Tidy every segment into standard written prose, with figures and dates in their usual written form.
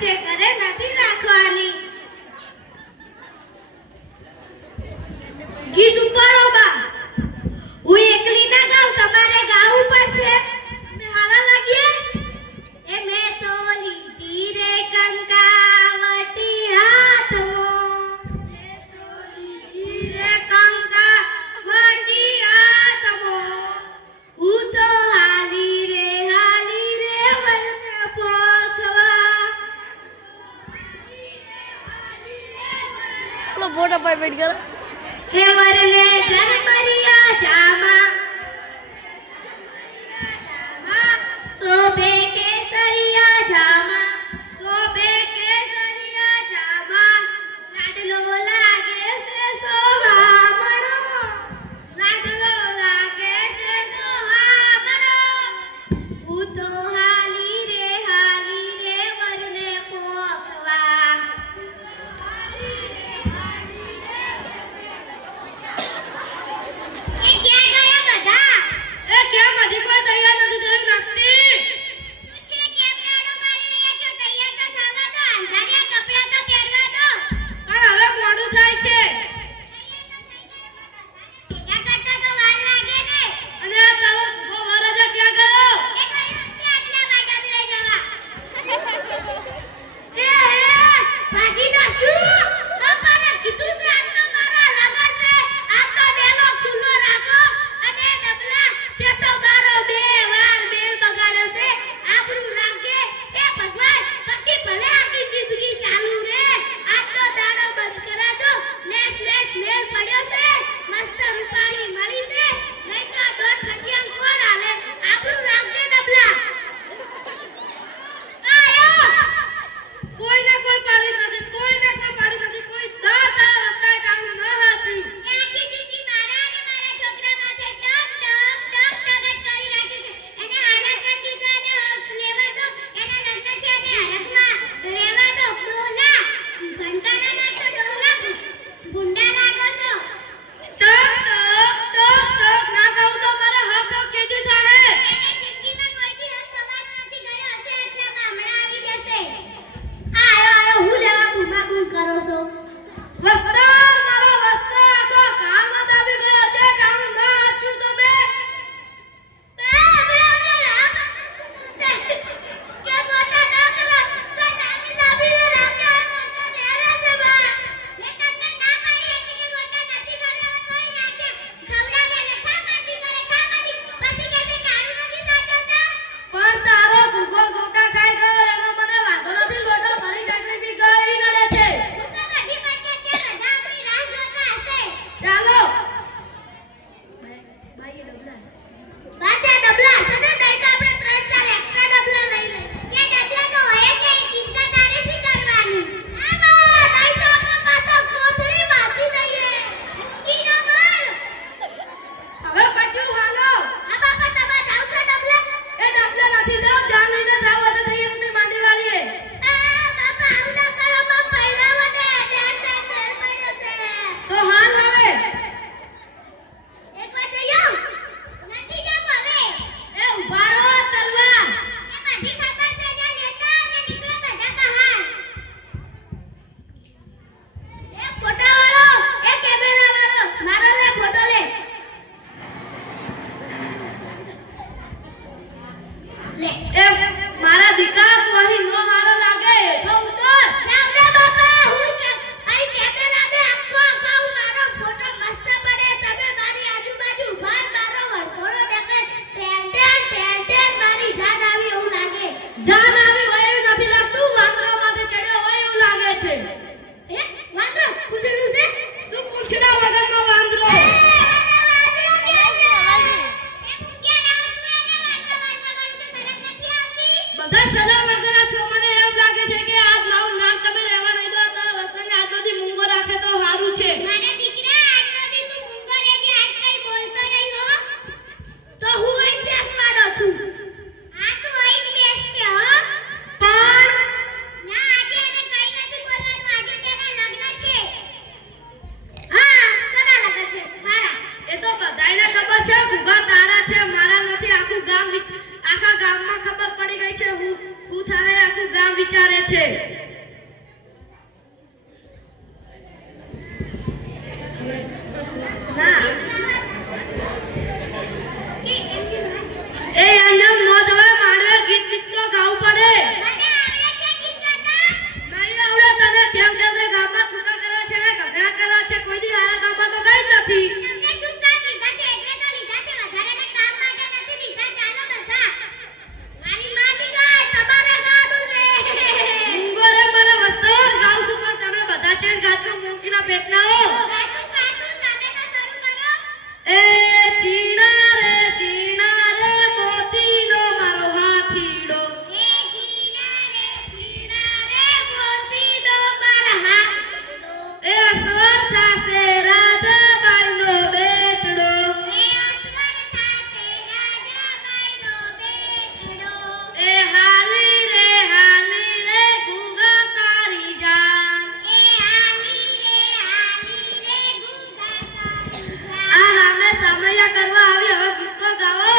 છે ઘરે નથી રાખવાની. ગીત ઉપાડો બા. હું એકલી ના ગાઉં, તમારે ગાવું પડશે. તમે હાલા લાગીએ. એ મેં તો લીધી રે કંકાવટી હાથમાં, મેં તો લીધી રે કંકાવટી હાથમાં. હું તો હાલી રે વરને પોખવા. લો ફોટો પર વેટ કરો. હે વરને જન્મરિયા જામા, શોભે કેસરિયા જામા, શોભે કેસરિયા જામા. લાડલો લાગે છે સોહામણો, લાડલો લાગે છે સોહામણો. હું તો હાલી રે વરને પોખવા. એ ક્યાં ગયા બધા? એ કેમ હજી કોઈ તૈયાર નથી થયું નાખતી? શું છે કેમ રાડો મારી રહ્યા છો? તૈયાર તો થવા દો, અંધારિયા કપડાં તો પહેરવા દો. પણ હવે મોડું થાય છે. ભેગા કરતા તો વાર લાગે ને. અને આ તારો ભૂખો વરરાજા ક્યાં ગયો? એ ગયો છે આટલા વાડા લઈ જવા. હે ભાજી ના શું? મારા કીધું છે આ તો મારા લગન છે. આ તો ડેલો ખુલ્લો રાખો. અને ડબલા તે તો મારો બે વાર બેલ બગાડે છે. આબરૂ રાખજે. એ ભગવાન પછી ભલે આખી જિંદગી ચાલુ રે. આ તો દાડો બંધ કરાજો. નેટ મેલ પડ્યો છે. મસ્ત રૂપાળી મળી છે. નહીં તો દોઢ ખટિયાન કોણ હાલે? આબરૂ રાખજે ડબલા. આયો કોઈ ના કોઈ પાડી નથી, કોઈ ના કોઈ પાડી નથી. કોઈ તારા રસ્તાએ કાઢું ન હાચી. આખી જિંદગી મારા અને મારા છોકરા માથે ટક ટક જ કરી રાખે છે. એને હારા કાઢી દો અને હક લેવા દો. એના લગ્ન છે અને હરકમાં રહેવા દો. ડોલા ભણકાના નાખશો, ડોલા ગુંડા લાગો છો. ટક ના કહું તો મારા હક કેદી થાય? એને જિંદગીમાં કોઈ દી હક થવાનું નથી. ગયો હશે એટલામાં હમણાં આવી જશે. આયો હું લેવા બૂમાબૂમ કરો છો? વસ્તાર મારો વસ્તાર આખો કાનમાં દાબી ગયો. તે કામ ન હાચ્યું તમે. બે રામ કે ગોટા ના કરો. તો દાબી રાખે તો નેરા છે બા. મે તમને ના પાડી હતી કે ગોટા નથી કરવા તોય નાખે. ખવડાવે લખા માંડી કરે ખાવાની. પછી કેસે કાળું નથી સાચવતા. પણ તારો ભૂગો ગોટા ખાઈ ગયો એનો મને વાંધો નથી. ગોટો ભરી ચાકરી બી ગઈ નડે છે. તું તો બધી પંચાયત કે રજા આપણી રાહ જોતા હશે. ચાલો ભાઈ ડબલા હશે ને? નહીં તો આપણે 3-4 એક્સ્ટ્રા ડબલા લઈ લઈએ. કે ડબલા તો હોય કે ચિંતા તારે શી કરવાની? આમાં નહીં તો આપણે પાછો કોથળી બાંધી દઈએ. કી ન મર. હવે પટ્યું હાલો. આ બાપા તમે જાવ છો ડબલા? એ ડબલા નથી જાવ, જાન લઈને જાવ અને તૈયાર નથી માંડી વાળીએ. બાપા આવું ના કરો. બાપ પહેરાવો ને ડેટ ફેર પડ્યો છે. તો હાલ હવે એક વાર જઈયો. નથી જાવ હવે. એ ઉભા રહો તલવાર. એ બધી ખબર છે ને લેતા અને નીકળો બધા બહાર. એ ફોટો વાળો, એ કેમેરા વાળો, મારો લે ફોટો લે. લે એ મારા દીકરા તું અહીં નો હારો લાગે. હેઠો ઉતર. સાંભળે બાપા હું કે અહીં કેમેરા મે આખો હું મારો ફોટો મસ્ત પડે. તમે મારી આજુબાજુ ઉભા મારો વળખોડો દેખે. ટેન મારી જાન આવી એવું લાગે. જાન આવી હોય એવું નથી લાગતું. વાંદરો માથે ચડ્યો હોય એવું લાગે છે. હે વાંદરો પૂછડ્યું છે? તું પૂછડા વગરનો વાંદરો. બધા શરમ વગરના છો. મને એમ લાગે છે કે આજ મારું નાક તમે રહેવા નહીં દો. તો વસ્તુને આજ બધી મૂંગો રાખે તો સારું છે. મારા દીકરા આજ બધી તું મૂંગો રહેજે. આજ કઈ બોલતો નહીં હો. તો હું અહીં બેસવાનો છું. હા તું અહીં બેસજે હો. પણ ના આજે એને કઈ નથી બોલવાનું. આજે તેના લગ્ન છે. હા કોના લગ્ન છે? મારા. એ તો બધાયને ખબર છે. ભૂગા તારા છે મારા નથી. આખા ગામમાં ખબર પડી ગઈ છે. હું છે. એ એમને નો જવાય, મારે ગીત તો ગાવું પડે. નહીં આવડે તને. કેમ કે તે ગામમાં છૂટા કરવા છે ને ગગડા કરવા છે, કોઈ દી આરા ગામમાં તો ગઈ નથી. ઊંઘો રે મારા વસ્તાર, ગાઉં છું પણ તમે બધા ચેન ગાચો મૂકીના પેટના હો. એ ચીણા રે મોતીનો મારો હાથીડો. એ અસવર થાશે રાજાબાઈનો બેટડો. એ હાલી રે ગુગા તારી જાન. આ હામે સમયા કરવા આવી, હવે ગીતો ગાવો.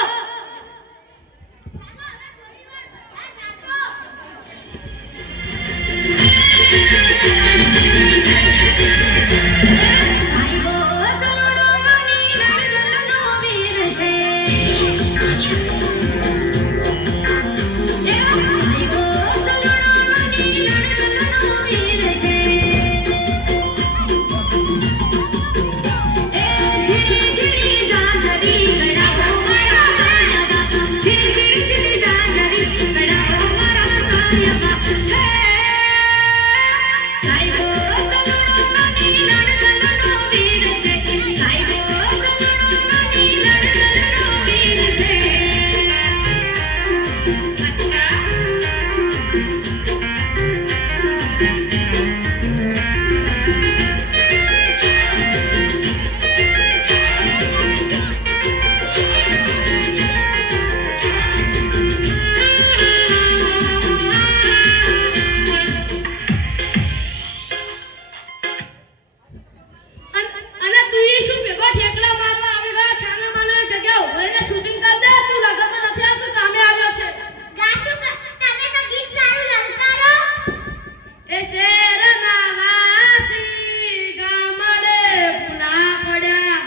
અને તું ઈ શું ભેગો ઠેકડા મારવા આવી ગયો? છાના માના જગ્યા ઉભરીને શૂટિંગ કર દે. તું લગનમાં નથી આવતું, કામે આવ્યો છે. એ શેરના વાસી ગામડે ભૂલા પડ્યા.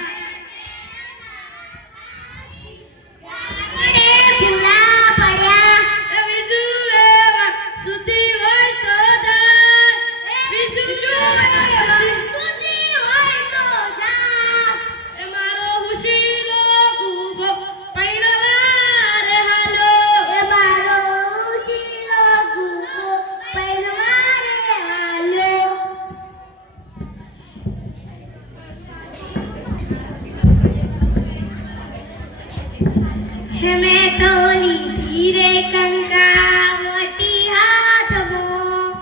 એ બીજું એવા સુધી હોય તો જાય. બીજું એ મારો હુશીલો ગુગો પૈણવા રે હાલો. મેં તો લીધી રે કંકાવટી હાથમાં.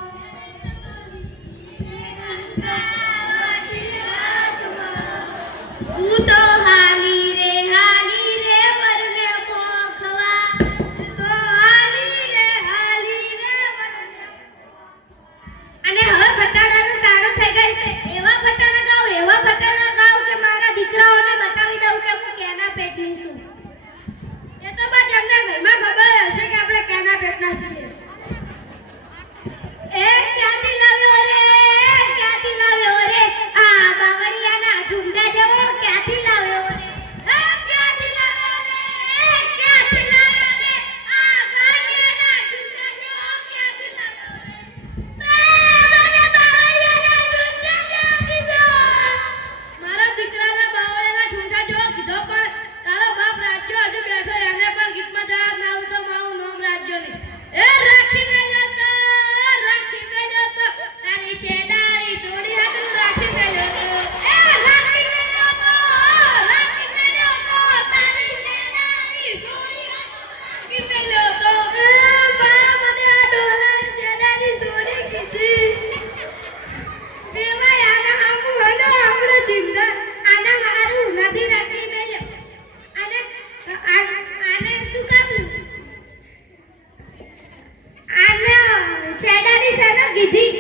તું તો હાલી રે વરને મોખવા. તો હાલી રે વરને. અને હવે ફટાડાનું ટાણું થઈ ગઈ છે. એવા ફટાડા ગાવ કે મારા દીકરાઓને બતાવી દઉં કે હું કેના પેટની છું. એ તો બસ એમના ઘરમાં ખબર હશે કે આપણે કેના પેટના છીએ. એ ક્યાંથી લાવ્યો રે આ બાવળિયાના ઢૂંઢા જેવો ક્યાંથી લાવ્યો રે? ક્યાંથી લાવ્યો રે આ ગાલિયાના ઢૂંઢા જેવો ક્યાંથી લાવ્યો રે? મને બાવળિયાના ઢૂંઢા જેવો કીધો. મારા દીકરાના બાવળિયાના ઠૂંઠા જેવો કીધો, પણ તારો બાપ રાજ્યો હજુ બેઠો, એને પણ ગીતમાં જવાબ ના આવતો. મારું નામ રાજ્યો નહીં. એ રાખી મેલ્યો તો તારી શેડારી સોડી હાટું રાખી મેલ્યો તો. એ રાખી મેલ્યો તો તારી શેડારી સોડી રાખી મેલ્યો તો. બા મને આ ડોલાની શેડારી સોડી કીધી. એમાં આના હામું હનો આપણો જિંદા આના હારું નથી રાખી મેલ્યો. આને શું કામ આને શેડારી સાનો કીધી?